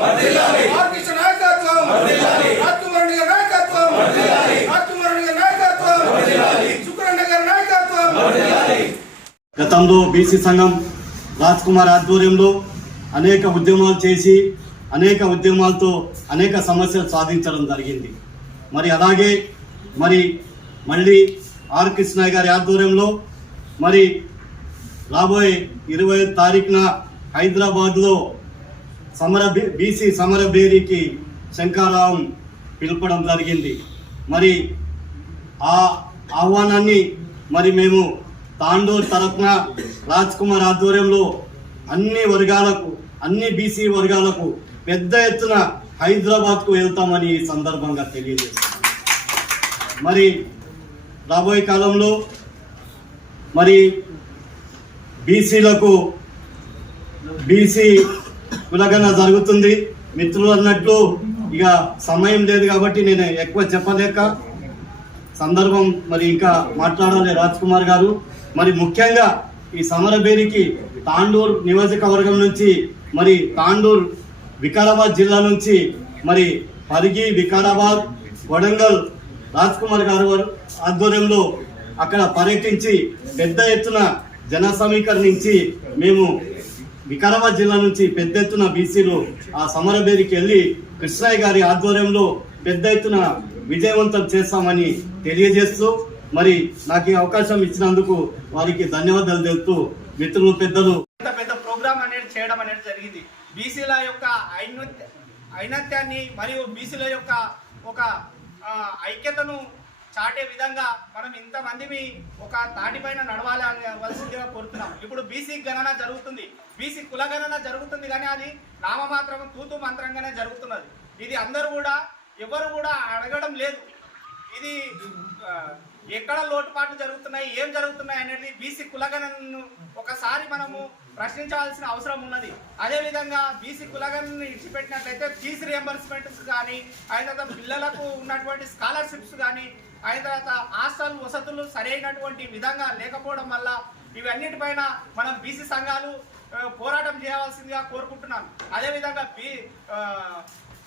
నాయకత్వం. నాయకత్వం. నాయకత్వం. శుక్రన్న గారి నాయకత్వం. గతంలో బీసీ సంఘం రాజ్ కుమార్ ఆధ్వర్యంలో అనేక ఉద్యమాలు చేసి అనేక ఉద్యమాలతో అనేక సమస్యలు సాధించడం జరిగింది. మరి అలాగే మరి మళ్ళీ ఆర్ కృష్ణయ్య గారి ఆధ్వర్యంలో మరి రాబోయే ఇరవై తారీఖున హైదరాబాద్లో సమర బీసీ సమర బేరీకి శంకారావం పిలపడం జరిగింది. మరి ఆ ఆహ్వానాన్ని మరి మేము తాండూరు తరఫున రాజ్ కుమార్ ఆధ్వర్యంలో అన్ని వర్గాలకు అన్ని బీసీ వర్గాలకు పెద్ద ఎత్తున హైదరాబాద్కు వెళ్తామని ఈ సందర్భంగా తెలియజేస్తాం మరి రాబోయే కాలంలో మరి బీసీలకు బీసీ కులగన జరుగుతుంది. మిత్రులు అన్నట్లు ఇక సమయం లేదు కాబట్టి నేను ఎక్కువ చెప్పలేక సందర్భం మరి ఇంకా మాట్లాడాలి రాజ్ కుమార్ గారు. మరి ముఖ్యంగా ఈ సమరబేరికి తాండూర్ నియోజకవర్గం నుంచి మరి తాండూరు వికారాబాద్ జిల్లా నుంచి మరి పరిగి వికారాబాద్ వడంగల్ రాజ్ కుమార్ గారు ఆధ్వర్యంలో అక్కడ పర్యటించి పెద్ద ఎత్తున జన సమీకరించి మేము వికారాబాద్ జిల్లా నుంచి పెద్ద ఎత్తున బీసీలు ఆ సమరబేరికి వెళ్ళి కృష్ణయ్య గారి ఆధ్వర్యంలో పెద్ద ఎత్తున విజయవంతం చేస్తామని తెలియజేస్తూ మరి నాకు ఈ అవకాశం ఇచ్చినందుకు వారికి ధన్యవాదాలు తెలుపుతూ మిత్రులు పెద్దలు. ఇంత పెద్ద ప్రోగ్రామ్ అనేది చేయడం అనేది జరిగింది. బీసీల యొక్క ఐనత్యాన్ని మరియు బీసీల యొక్క ఒక ఐక్యతను చాటే విధంగా మనం ఇంతమందిని ఒక తాటిపైన నడవాలి వలసిందిగా కోరుతున్నాం. ఇప్పుడు బీసీ గణన జరుగుతుంది. బీసీ కుల గణన జరుగుతుంది కానీ అది నామమాత్రం తూతు మంత్రంగానే జరుగుతున్నది. ఇది అందరూ కూడా ఎవరు కూడా అడగడం లేదు. ఇది ఎక్కడ లోటుపాట్లు జరుగుతున్నాయి ఏం జరుగుతున్నాయి అనేది బీసీ కులగణను ఒకసారి మనము ప్రశ్నించాల్సిన అవసరం ఉన్నది. అదేవిధంగా బీసీ కులగణను ఇచ్చిపెట్టినట్లయితే ఫీజు రియంబర్స్మెంట్స్ కానీ అయిన పిల్లలకు ఉన్నటువంటి స్కాలర్షిప్స్ కానీ అయిన తర్వాత హాస్టల్ వసతులు సరైనటువంటి విధంగా లేకపోవడం వల్ల ఇవన్నిటిపైన మనం బీసీ సంఘాలు పోరాటం చేయవలసిందిగా కోరుకుంటున్నాను. అదేవిధంగా బీ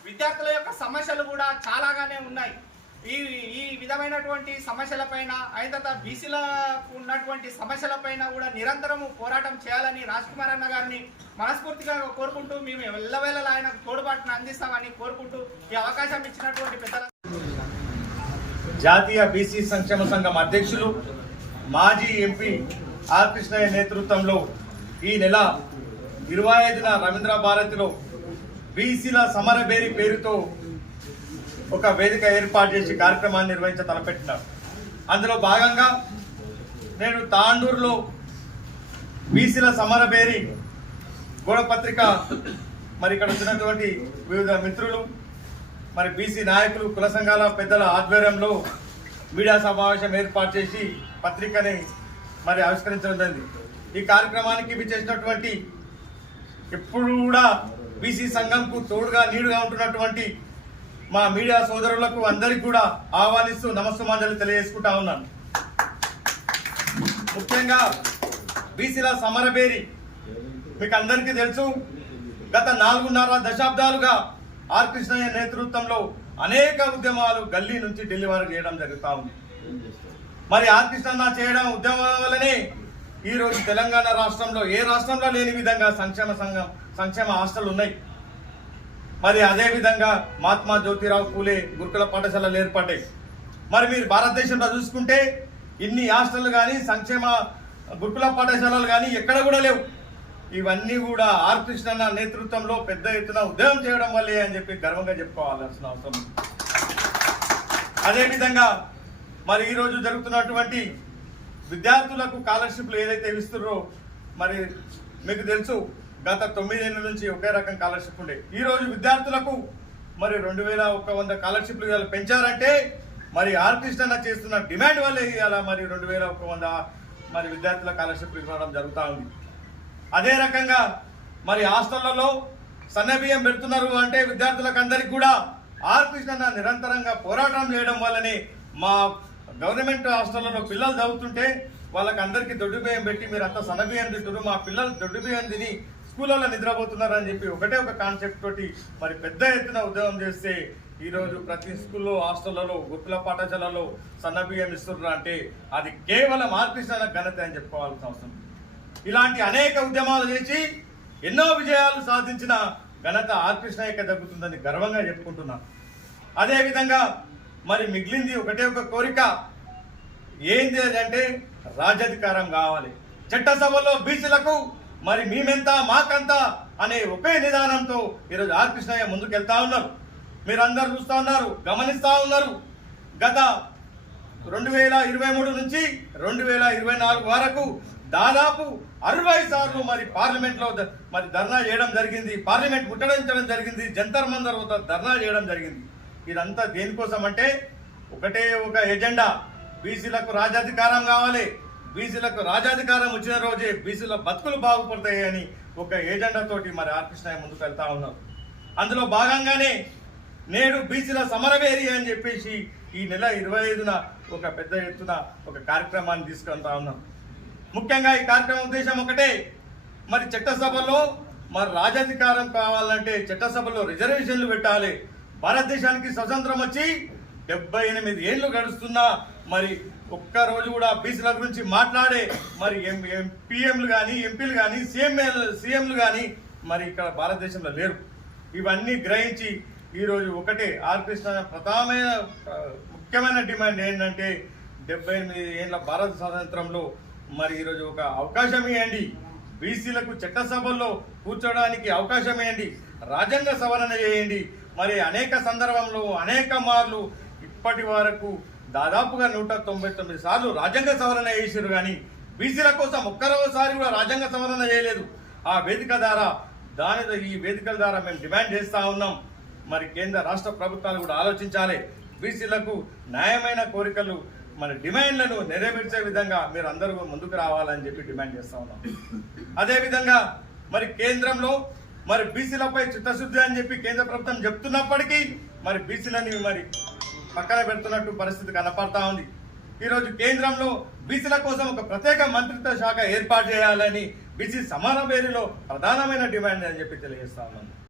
విద్యార్థుల యొక్క సమస్యలు కూడా చాలాగానే ఉన్నాయి. ఈ ఈ విధమైనటువంటి సమస్యలపైన అయిన తర్వాత బీసీలకు ఉన్నటువంటి సమస్యలపైన కూడా నిరంతరము పోరాటం చేయాలని రాజ్ కుమార్ అన్న గారిని మనస్ఫూర్తిగా కోరుకుంటూ మేము ఎల్లవేళలా ఆయనకు తోడ్పాటును అందిస్తామని కోరుకుంటూ ఈ అవకాశం ఇచ్చినటువంటి పెద్దల జాతీయ బీసీ సంక్షేమ సంఘం అధ్యక్షులు మాజీ ఎంపీ ఆర్ కృష్ణయ్య నేతృత్వంలో ఈ నెల ఇరవై ఐదున రవీంద్ర భారతిలో బీసీల సమరబేరి పేరుతో ఒక వేదిక ఏర్పాటు చేసి కార్యక్రమాన్ని నిర్వహించ తలపెట్టినారు. అందులో భాగంగా నేను తాండూరులో బీసీల సమరబేరి గోడపత్రిక మరి ఇక్కడ వచ్చినటువంటి వివిధ మిత్రులు మరి బీసీ నాయకులు కుల సంఘాల పెద్దల ఆధ్వర్యంలో మీడియా సమావేశం ఏర్పాటు చేసి పత్రికని మరి ఆవిష్కరించడం జరిగింది. ఈ కార్యక్రమానికి విచ్చేసినటువంటి ఎప్పుడు కూడా బీసీ సంఘంకు తోడుగా నీడుగా ఉంటున్నటువంటి మా మీడియా సోదరులకు అందరికీ కూడా ఆహ్వానిస్తూ నమస్సుమాంజలు తెలియజేసుకుంటా ఉన్నాను. ముఖ్యంగా బీసీల సమరబేరి మీకు అందరికీ తెలుసు గత నాలుగున్నర దశాబ్దాలుగా ఆర్ కృష్ణయ్య నేతృత్వంలో అనేక ఉద్యమాలు గల్లీ నుంచి ఢిల్లీ వరకు చేయడం జరుగుతూ ఉంది. మరి ఆర్ కృష్ణన్న చేయడం ఉద్యమం వల్లనే ఈరోజు తెలంగాణ రాష్ట్రంలో ఏ రాష్ట్రంలో లేని విధంగా సంక్షేమ సంఘం సంక్షేమ హాస్టల్ ఉన్నాయి. మరి అదేవిధంగా మహాత్మా జ్యోతిరావు పూలే గురుకుల పాఠశాలలు ఏర్పడ్డాయి. మరి మీరు భారతదేశంలో చూసుకుంటే ఇన్ని హాస్టల్ కానీ సంక్షేమ గురుకుల పాఠశాలలు కానీ ఎక్కడ కూడా లేవు. ఇవన్నీ కూడా ఆర్ కృష్ణన్న నేతృత్వంలో పెద్ద ఎత్తున ఉద్యమం చేయడం వల్లే అని చెప్పి గర్వంగా చెప్పుకోవాల్సిన అవసరం అదేవిధంగా మరి ఈరోజు జరుగుతున్నటువంటి విద్యార్థులకు స్కాలర్షిప్లు ఏదైతే ఇస్తున్నారో మరి మీకు తెలుసు గత తొమ్మిదేళ్ళ నుంచి ఒకే రకం స్కాలర్షిప్ ఉండే. ఈరోజు విద్యార్థులకు మరి రెండు వేల ఒక వంద స్కాలర్షిప్లు ఇవాళ పెంచారంటే మరి ఆర్ కృష్ణన్న చేస్తున్న డిమాండ్ వల్లే ఇవాళ మరి రెండు వేల ఒక వంద మరి విద్యార్థుల స్కాలర్షిప్లు ఇవ్వడం జరుగుతూ ఉంది. అదే రకంగా మరి హాస్టళ్ళలో సన్నబియ్యం పెడుతున్నారు అంటే విద్యార్థులకు అందరికి కూడా ఆర్పిస్తున్న నిరంతరంగా పోరాటం చేయడం వల్లనే మా గవర్నమెంట్ హాస్టళ్ళలో పిల్లలు చదువుతుంటే వాళ్ళకి అందరికీ దొడ్డు బియ్యం పెట్టి మీరు అంతా సన్నబియ్యం తింటారు మా పిల్లలు దొడ్డు బియ్యం తిని స్కూళ్ళలో నిద్రపోతున్నారని చెప్పి ఒకటే ఒక కాన్సెప్ట్ తోటి మరి పెద్ద ఎత్తున ఉద్యోగం చేస్తే ఈరోజు ప్రతి స్కూల్లో హాస్టళ్ళలో గురుకుల పాఠశాలలో సన్నబియ్యం ఇస్తున్నారు అంటే అది కేవలం ఆర్పిస్తున్న ఘనత అని చెప్పుకోవాల్సిన అవసరం ఇలాంటి అనేక ఉద్యమాలు చేసి ఎన్నో విజయాలు సాధించిన ఘనత ఆర్కృష్ణ కృష్ణయ్యకి దక్కుతుందని గర్వంగా చెప్పుకుంటున్నాను. అదేవిధంగా మరి మిగిలింది ఒకటే ఒక కోరిక. ఏంది అంటే రాజ్యాధికారం కావాలి. చట్టసభలో బీసీలకు మరి మేమెంత మాకంత అనే ఒకే నిదానంతో ఈరోజు ఆర్కృష్ణయ్య ముందుకెళ్తా ఉన్నారు. మీరందరూ చూస్తూ ఉన్నారు గమనిస్తూ ఉన్నారు. గత రెండు వేల ఇరవై మూడు నుంచి రెండు వేల ఇరవై నాలుగు వరకు దాదాపు అరవై సార్లు మరి పార్లమెంట్లో మరి ధర్నా చేయడం జరిగింది. పార్లమెంట్ ముట్టడించడం జరిగింది. జంతర్ మందర్ వద్ద ధర్నా చేయడం జరిగింది. ఇదంతా దేనికోసం అంటే ఒకటే ఒక ఎజెండా. బీసీలకు రాజాధికారం కావాలి. బీసీలకు రాజాధికారం వచ్చిన రోజే బీసీల బతుకులు బాగుపడతాయి అని ఒక ఎజెండా తోటి మరి ఆర్ ముందుకు వెళ్తా ఉన్నారు. అందులో భాగంగానే నేడు బీసీల సమరవేరి అని చెప్పేసి ఈ నెల ఇరవై ఐదున ఒక పెద్ద ఎత్తున ఒక కార్యక్రమాన్ని తీసుకెళ్తా ఉన్నాం. ముఖ్యంగా ఈ కార్యక్రమం ఉద్దేశం ఒకటే. మరి చట్టసభలో మరి రాజాధికారం కావాలంటే చట్టసభలో రిజర్వేషన్లు పెట్టాలి. భారతదేశానికి స్వతంత్రం వచ్చి డెబ్బై ఎనిమిది ఏళ్ళు గడుస్తున్నా మరి ఒక్క రోజు కూడా బీసీల గురించి మాట్లాడే మరి ఎం పిఎంలు కానీ ఎంపీలు కానీ సీఎం సీఎంలు కానీ మరి ఇక్కడ భారతదేశంలో లేరు. ఇవన్నీ గ్రహించి ఈరోజు ఒకటే ఆర్ ప్రధానమైన ముఖ్యమైన డిమాండ్ ఏంటంటే డెబ్బై ఎనిమిది ఏళ్ళ భారత స్వాతంత్రంలో మరి ఈరోజు ఒక అవకాశం ఇవ్వండి బీసీలకు చట్టసభల్లో కూర్చోడానికి అవకాశం ఇవ్వండి రాజ్యాంగ సవరణ చేయండి. మరి అనేక సందర్భంలో అనేక మార్లు ఇప్పటి వరకు దాదాపుగా నూట తొంభై తొమ్మిది సార్లు రాజ్యాంగ సవరణ చేసారు కానీ బీసీల కోసం ఒక్కరోసారి కూడా రాజ్యాంగ సవరణ చేయలేదు. ఆ వేదిక ద్వారా దాని ఈ వేదికల ద్వారా మేము డిమాండ్ చేస్తూ ఉన్నాం. మరి కేంద్ర రాష్ట్ర ప్రభుత్వాలు కూడా ఆలోచించాలి. బీసీలకు న్యాయమైన కోరికలు మన డిమాండ్లను నెరవేర్చే విధంగా మీరు అందరూ ముందుకు రావాలని చెప్పి డిమాండ్ చేస్తూ ఉన్నాం. అదేవిధంగా మరి కేంద్రంలో మరి బీసీలపై చిత్తశుద్ధి అని చెప్పి కేంద్ర ప్రభుత్వం చెప్తున్నప్పటికీ మరి బీసీలని మరి పక్కన పెడుతున్నట్టు పరిస్థితి కనపడతా ఉంది. ఈరోజు కేంద్రంలో బీసీల కోసం ఒక ప్రత్యేక మంత్రిత్వ శాఖ ఏర్పాటు చేయాలని బీసీ సమాన పేరులో ప్రధానమైన డిమాండ్ అని చెప్పి తెలియజేస్తా ఉన్నాను